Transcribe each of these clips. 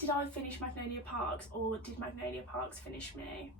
Did I finish Magnolia Parks or did Magnolia Parks finish me?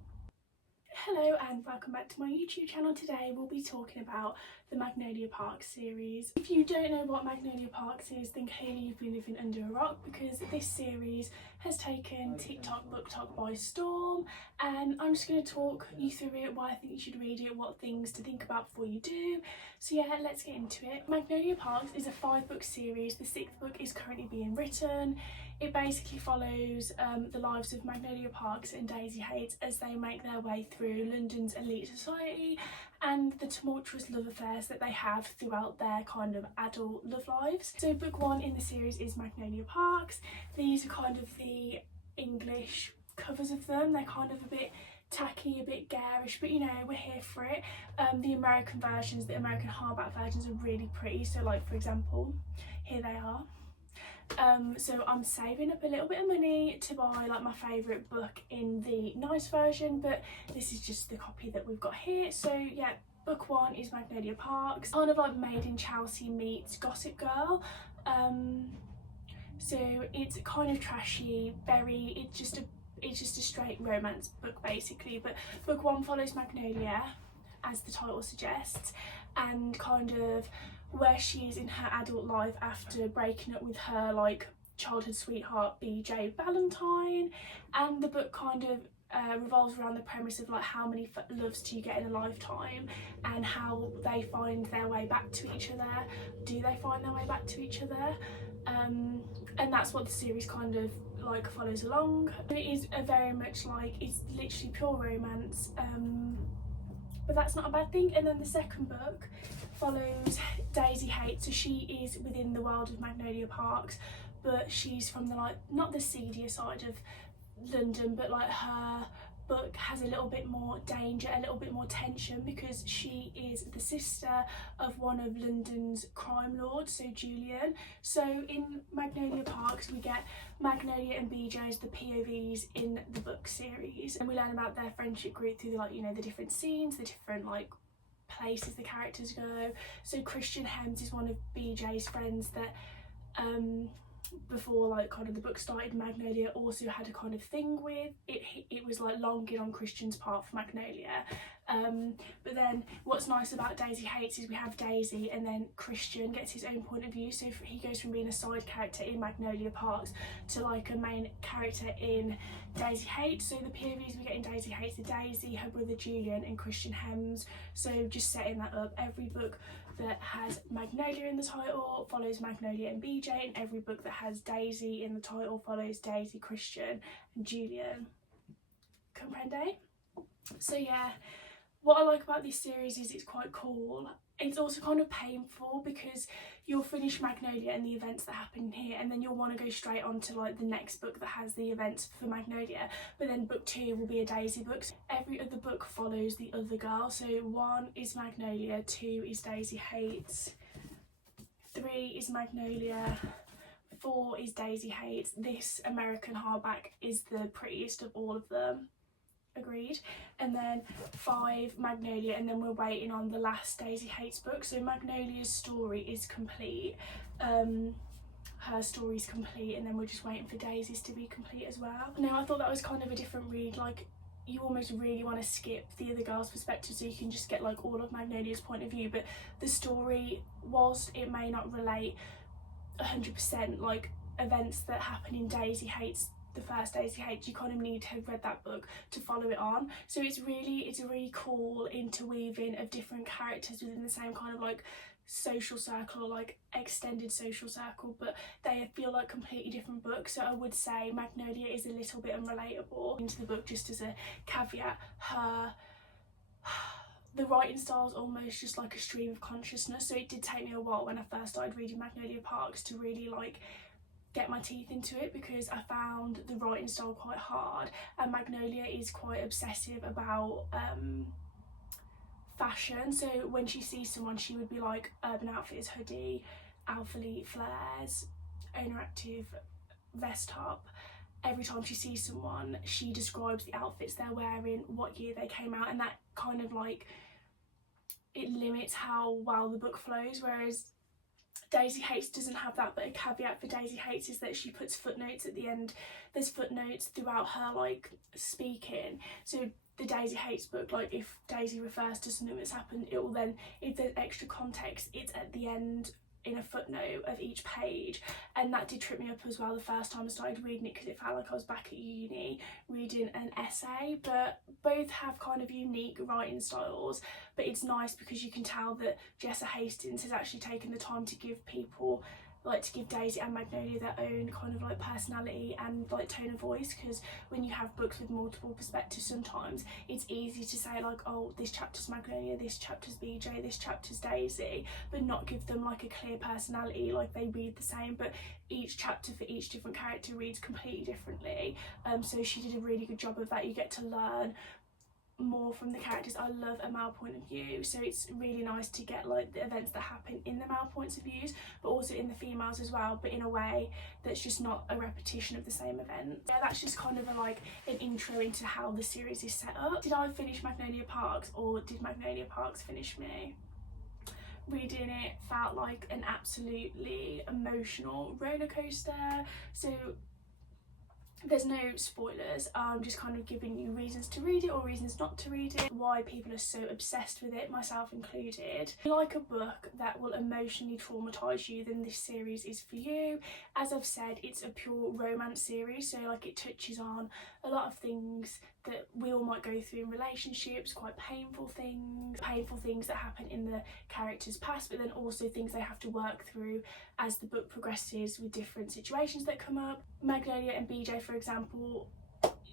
Hello and welcome back to my YouTube channel. Today we'll be talking about the Magnolia Parks series. If you don't know what Magnolia Parks is, then clearly you've been living under a rock, because this series has taken TikTok, BookTok by storm, and I'm just going to talk you through it, why I think you should read it, what things to think about before you do. So yeah, let's get into it. Magnolia Parks is a 5-book series. The 6th book is currently being written. It basically follows the lives of Magnolia Parks and Daisy Haight as they make their way through London's elite society and the tumultuous love affairs that they have throughout their kind of adult love lives. So book 1 in the series is Magnolia Parks. These are kind of the English covers of them. They're kind of a bit tacky, a bit garish, but you know, we're here for it. The American versions, the American hardback versions are really pretty. So like, for example, here they are. So I'm saving up a little bit of money to buy like my favourite book in the nice version, but this is just the copy that we've got here. So yeah, book 1 is Magnolia Parks, kind of like Made in Chelsea meets Gossip Girl. So it's kind of trashy, it's just a straight romance book basically, but book 1 follows Magnolia, as the title suggests, and kind of where she is in her adult life after breaking up with her like childhood sweetheart BJ Valentine. And the book kind of revolves around the premise of like how many loves do you get in a lifetime and how they find their way back to each other. Do they find their way back to each other? And that's what the series kind of like follows along. It is a very much like, it's literally pure romance, but that's not a bad thing. And then the 2nd book follows Daisy Haight. So she is within the world of Magnolia Parks, but she's from the like, not the seedier side of London, but like her book has a little bit more danger, a little bit more tension, because she is the sister of one of London's crime lords, so Julian. So in Magnolia Parks we get Magnolia and BJ as the POVs in the book series, and we learn about their friendship group through like, you know, the different scenes, the different like places the characters go. So Christian Hems is one of BJ's friends that before like kind of the book started, Magnolia also had a kind of thing with it was like longing on Christian's part for Magnolia. But then what's nice about Daisy Haight is we have Daisy, and then Christian gets his own point of view, so he goes from being a side character in Magnolia Parks to like a main character in Daisy Haight. So the POVs we get in Daisy Haight are Daisy, her brother Julian, and Christian Hems. So just setting that up, every book that has Magnolia in the title follows Magnolia and BJ, and every book that has Daisy in the title follows Daisy, Christian and Julian. Comprende? So yeah, what I like about this series is it's quite cool. It's also kind of painful because you'll finish Magnolia and the events that happen here, and then you'll want to go straight on to like the next book that has the events for Magnolia, but then book 2 will be a Daisy book. So every other book follows the other girl. So 1 is Magnolia, 2 is Daisy Haight, 3 is Magnolia, 4 is Daisy Haight. This American hardback is the prettiest of all of them. Agreed. And then 5 Magnolia, and then we're waiting on the last Daisy Haight's book. So Magnolia's story is complete, her story's complete, and then we're just waiting for Daisy's to be complete as well. Now I thought that was kind of a different read, like you almost really want to skip the other girl's perspective so you can just get like all of Magnolia's point of view, but the story, whilst it may not relate 100% like events that happen in Daisy Haight's, the first Daisy Haight, you kind of need to have read that book to follow it on. So it's a really cool interweaving of different characters within the same kind of like social circle, or like extended social circle, but they feel like completely different books. So I would say Magnolia is a little bit unrelatable into the book, just as a caveat. The writing style is almost just like a stream of consciousness, so it did take me a while when I first started reading Magnolia Parks to really like get my teeth into it, because I found the writing style quite hard, and Magnolia is quite obsessive about fashion. So when she sees someone, she would be like Urban Outfitters hoodie, Alpha Elite flares, Owner Active vest top. Every time she sees someone, she describes the outfits they're wearing, what year they came out, and that kind of like, it limits how well the book flows. Whereas Daisy Hates doesn't have that, but a caveat for Daisy Hates is that she puts footnotes at the end. There's footnotes throughout her like speaking. So the Daisy Hates book, like if Daisy refers to something that's happened, it will then, if there's extra context, it's at the end in a footnote of each page. And that did trip me up as well the first time I started reading it, because it felt like I was back at uni reading an essay. But both have kind of unique writing styles, but it's nice because you can tell that Jessa Hastings has actually taken the time to give people, like to give Daisy and Magnolia their own kind of like personality and like tone of voice, because when you have books with multiple perspectives, sometimes it's easy to say like, oh, this chapter's Magnolia, this chapter's BJ, this chapter's Daisy, but not give them like a clear personality, like they read the same, but each chapter for each different character reads completely differently. So she did a really good job of that. You get to learn more from the characters. I love a male point of view, so it's really nice to get like the events that happen in the male points of views, but also in the females as well, but in a way that's just not a repetition of the same event. Yeah, that's just kind of like an intro into how the series is set up. Did I finish Magnolia Parks, or did Magnolia Parks finish me? Reading it felt like an absolutely emotional roller coaster. So there's no spoilers, I'm just kind of giving you reasons to read it or reasons not to read it, why people are so obsessed with it, myself included. If you like a book that will emotionally traumatise you, then this series is for you. As I've said, it's a pure romance series, so like it touches on a lot of things that we all might go through in relationships, quite painful things that happen in the characters' past, but then also things they have to work through as the book progresses with different situations that come up. Magnolia and BJ, for example,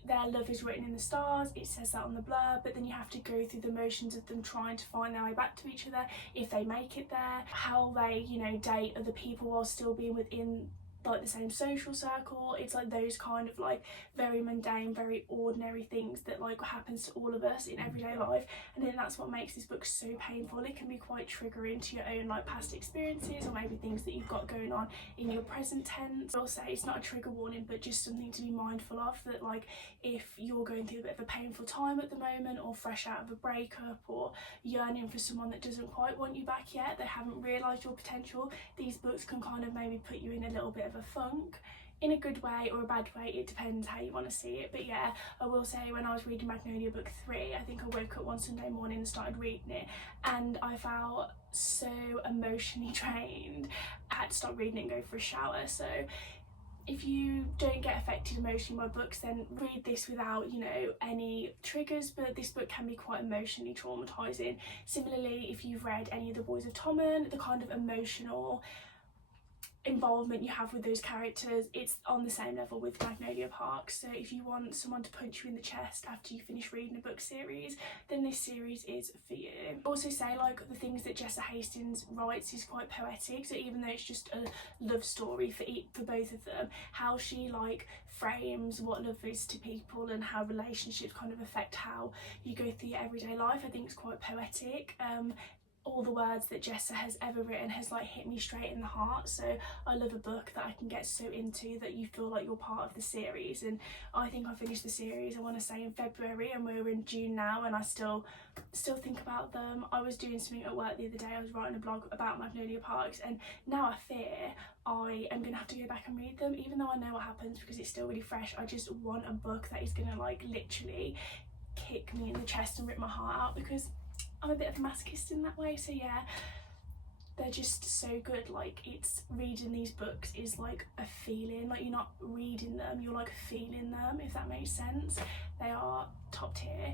their love is written in the stars, it says that on the blurb, but then you have to go through the motions of them trying to find their way back to each other, if they make it there, how they, you know, date other people while still being within like the same social circle. It's like those kind of like very mundane, very ordinary things that like happens to all of us in everyday life, and then that's what makes this book so painful. It can be quite triggering to your own like past experiences, or maybe things that you've got going on in your present tense. I'll say it's not a trigger warning, but just something to be mindful of, that like if you're going through a bit of a painful time at the moment, or fresh out of a breakup, or yearning for someone that doesn't quite want you back yet, they haven't realised your potential, these books can kind of maybe put you in a little bit of a funk, in a good way or a bad way, it depends how you want to see it. But yeah, I will say when I was reading Magnolia book 3, I think I woke up one Sunday morning and started reading it, and I felt so emotionally drained. I had to stop reading it and go for a shower. So if you don't get affected emotionally by books, then read this without, you know, any triggers, but this book can be quite emotionally traumatising. Similarly, if you've read any of the Boys of Tommen, the kind of emotional involvement you have with those characters, it's on the same level with Magnolia Parks. So if you want someone to punch you in the chest after you finish reading a book series, then this series is for you. Also say like the things that Jessa Hastings writes is quite poetic, so even though it's just a love story for both of them, how she like frames what love is to people and how relationships kind of affect how you go through your everyday life, I think is quite poetic. All the words that Jessa has ever written has like hit me straight in the heart. So I love a book that I can get so into that you feel like you're part of the series. And I think I finished the series, I want to say in February, and we're in June now, and I still think about them. I was doing something at work the other day, I was writing a blog about Magnolia Parks, and now I fear I am gonna have to go back and read them, even though I know what happens because it's still really fresh. I just want a book that is gonna like literally kick me in the chest and rip my heart out, because I'm a bit of a masochist in that way. So yeah, they're just so good. Like, it's reading these books is like a feeling, like you're not reading them, you're like feeling them, if that makes sense. They are top tier.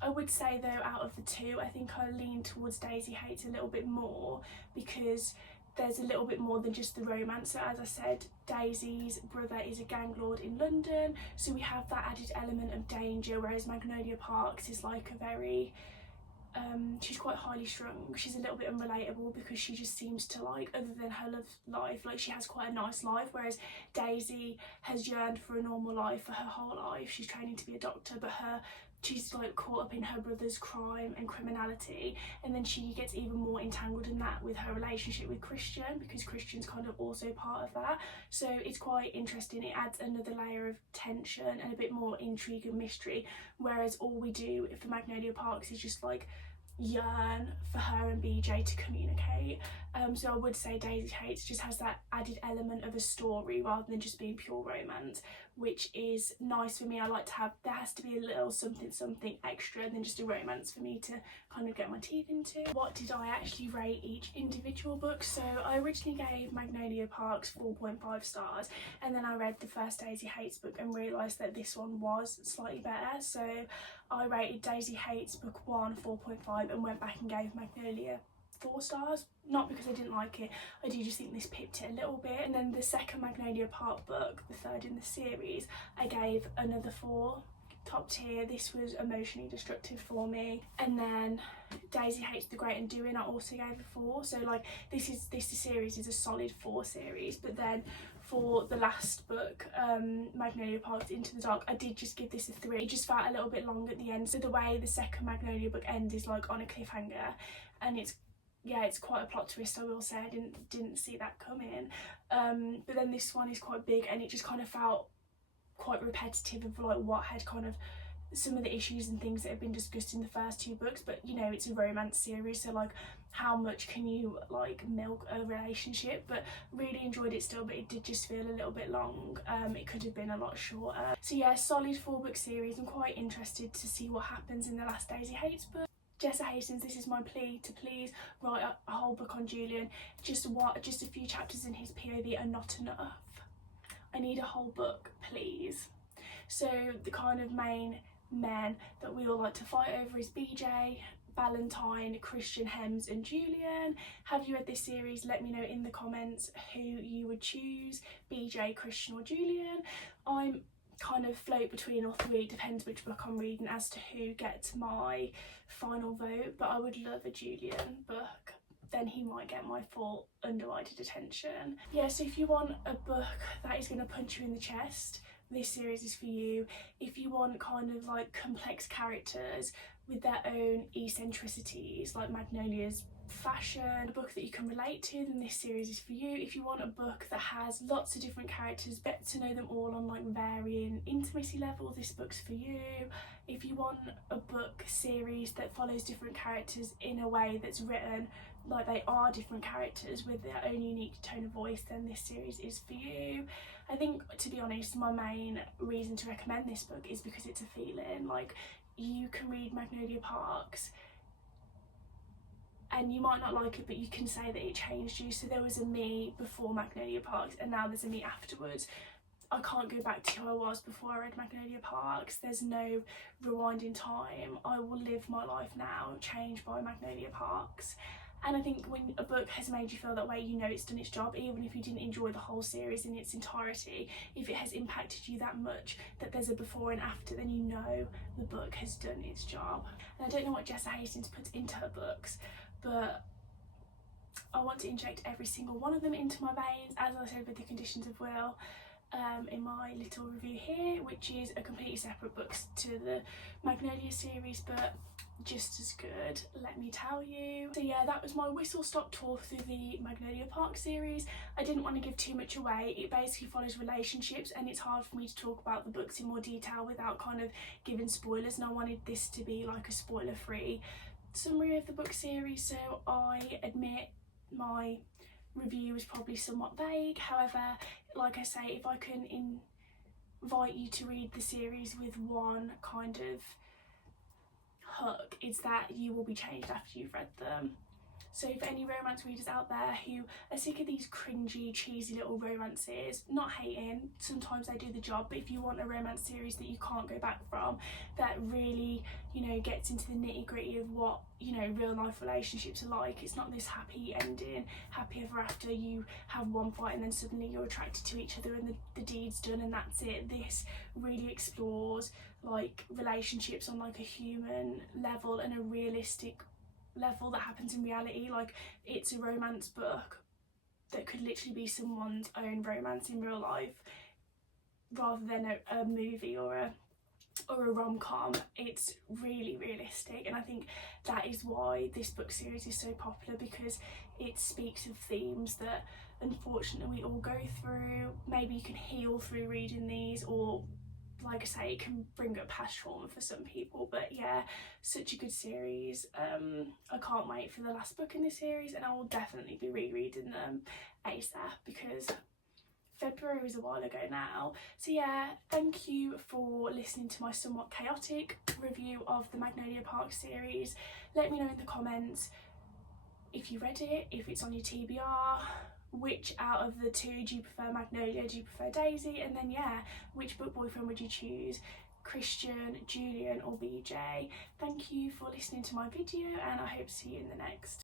I would say though, out of the two, I think I lean towards Daisy Hates a little bit more, because there's a little bit more than just the romance. So as I said, Daisy's brother is a gang lord in London, so we have that added element of danger, whereas Magnolia Parks is like a very she's quite highly strung. She's a little bit unrelatable because she just seems to like, other than her love life, like she has quite a nice life, whereas Daisy has yearned for a normal life for her whole life. She's training to be a doctor, but she's like caught up in her brother's crime and criminality, and then she gets even more entangled in that with her relationship with Christian, because Christian's kind of also part of that. So it's quite interesting. It adds another layer of tension and a bit more intrigue and mystery, whereas all we do for Magnolia Parks is just like yearn for her and BJ to communicate. So I would say Daisy Hates just has that added element of a story rather than just being pure romance, which is nice for me. I like to have, there has to be a little something extra than just a romance for me to kind of get my teeth into. What did I actually rate each individual book? So I originally gave Magnolia Parks 4.5 stars, and then I read the first Daisy Hates book and realised that this one was slightly better. So I rated Daisy Hates book 1 4.5 and went back and gave Magnolia 4 stars, not because I didn't like it, I do just think this pipped it a little bit. And then the second Magnolia Park book, the third in the series, I gave another 4, top tier. This was emotionally destructive for me. And then Daisy Hates the Great Undoing, I also gave a 4. So like this series is a solid 4 series. But then for the last book, Magnolia Parks Into the Dark, I did just give this a 3. It just felt a little bit long at the end. So the way the second Magnolia book ends is like on a cliffhanger, and it's quite a plot twist, I will say. I didn't see that coming. But then this one is quite big, and it just kind of felt quite repetitive of like what had kind of some of the issues and things that have been discussed in the first 2 books. But you know, it's a romance series, so like how much can you like milk a relationship? But really enjoyed it still, but it did just feel a little bit long. It could have been a lot shorter. So yeah, solid 4-book series. I'm quite interested to see what happens in the last Daisy Hates book. Jessa Hastings, this is my plea to please write a whole book on Julian. Just a few chapters in his POV are not enough. I need a whole book, please. So the kind of main men that we all like to fight over is BJ, Valentine, Christian, Hems and Julian. Have you read this series? Let me know in the comments who you would choose, BJ, Christian or Julian. I'm kind of float between all 3, depends which book I'm reading as to who gets my final vote, but I would love a Julian book, then he might get my full undivided attention. Yeah, so if you want a book that is going to punch you in the chest, this series is for you. If you want kind of like complex characters with their own eccentricities, like Magnolia's fashion, a book that you can relate to, then this series is for you. If you want a book that has lots of different characters, get to know them all on like varying intimacy levels, this book's for you. If you want a book series that follows different characters in a way that's written like they are different characters with their own unique tone of voice, then this series is for you. I think, to be honest, my main reason to recommend this book is because it's a feeling. Like, you can read Magnolia Parks and you might not like it, but you can say that it changed you. So there was a me before Magnolia Parks and now there's a me afterwards. I can't go back to who I was before I read Magnolia Parks. There's no rewinding time. I will live my life now changed by Magnolia Parks. And I think when a book has made you feel that way, you know it's done its job. Even if you didn't enjoy the whole series in its entirety, if it has impacted you that much that there's a before and after, then you know the book has done its job. And I don't know what Jessa Hastings puts into her books, but I want to inject every single one of them into my veins, as I said with The Conditions of Will in my little review here, which is a completely separate book to the Magnolia series, but just as good, let me tell you. So yeah, that was my whistle stop tour through the Magnolia Park series. I didn't want to give too much away. It basically follows relationships and it's hard for me to talk about the books in more detail without kind of giving spoilers, and I wanted this to be like a spoiler free summary of the book series. So I admit my review is probably somewhat vague. However, like I say, if I can invite you to read the series with one kind of hook, it's that you will be changed after you've read them. So for any romance readers out there who are sick of these cringy, cheesy little romances, not hating, sometimes they do the job, but if you want a romance series that you can't go back from, that really, you know, gets into the nitty gritty of what, you know, real life relationships are like. It's not this happy ending, happy ever after, you have one fight and then suddenly you're attracted to each other and the deed's done and that's it. This really explores like relationships on like a human level and a realistic level that happens in reality. Like, it's a romance book that could literally be someone's own romance in real life rather than a movie or a rom-com. It's really realistic, and I think that is why this book series is so popular, because it speaks of themes that unfortunately we all go through. Maybe you can heal through reading these, or like I say, it can bring up past trauma for some people. But yeah, such a good series. I can't wait for the last book in the series, and I will definitely be rereading them ASAP because February was a while ago now. So yeah, thank you for listening to my somewhat chaotic review of the Magnolia Parks series. Let me know in the comments if you read it, if it's on your TBR, which out of the two do you prefer, Magnolia, do you prefer Daisy, and then yeah, which book boyfriend would you choose, Christian, Julian or BJ? Thank you for listening to my video, and I hope to see you in the next.